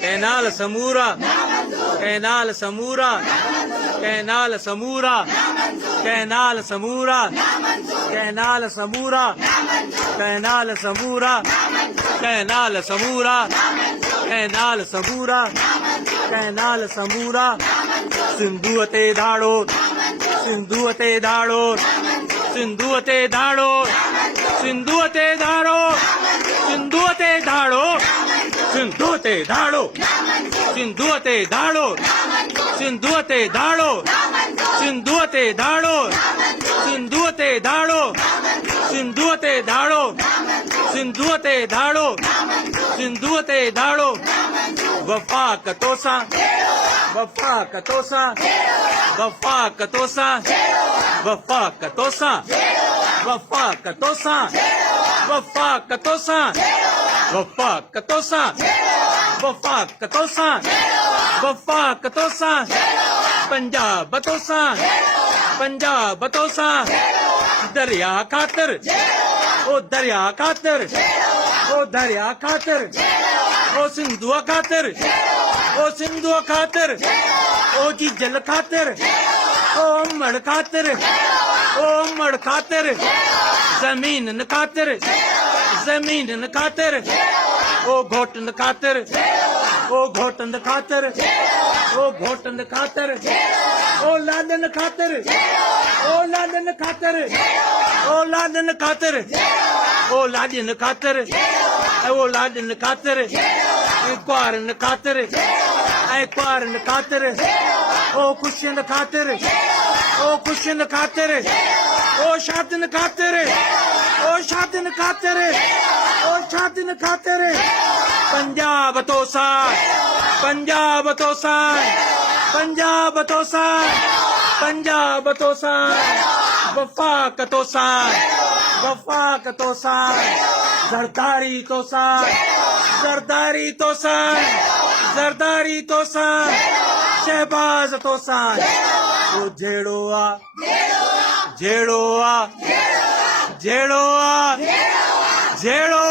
कैनाल समूरा, कैनाल समूरा, कैनाल समूरा, कैनाल समूरा, कैनाल समूरा, कैनाल समूरा, कैनाल समूरा, कैनाल समूरा, कैनाल समूरा, सिंधु ते धाड़ो, सिंधु ते धाड़ो, सिंधु ते धाड़ो, सिंधु ते धाड़ो, सिंधु ते धाड़ो, सिंधु ते धाड़ो, सिंधु ते धाड़ो, सिंधु ते धाड़ो, सिंधु ते धाड़ो, सिंधु ते धाड़ो, सिंधु ते धाड़ो, सिंधु ते धाड़ो, सिंधु ते धाड़ो, वफा कतोसा, वफा कतोसा, वफा कतोसा, वफा कतोसा, वफा कतोसा, वफा कतोसा, वफा कतोसा, वफा कतोसा, वफा कतोसा, पंजाब बतोसा, पंजाब बतोसा, दरिया खातर, ओ दरिया खातर, ओ दरिया खातर, ओ सिंधु खातर, ओ सिंधु खातर, ओ जी जल खातर, ओ मड़ खातर, ओ मड़ खातर, जमीन न खातर, जमीन न खातर, ओ घोटन खातर, ओ घोटन खातर, ओ घोटन खातर, ओ लादन खातर, ओ लादन खातर, ओ लादन खातर, ओ लादन खातर, ओ लादन खातर, क्वारन खातर, ऐ क्वारन खातर, ओ खुशियन खातर, ओ खुशियन खातर, ओ शादन खातर, ओ शादन खातर, ओ शादन खातर, पंजाब तोसा, पंजाब तोसा, पंजाब तोसा, पंजाब तोसा, वफा कतोसा, वफा कतोसा, जरदारी तोसा, जरदारी तोसा, जरदारी तोसा, शहबाज तोसा, ओ जेड़ो आ, जेड़ो आ, जेड़ो आ, जेड़ो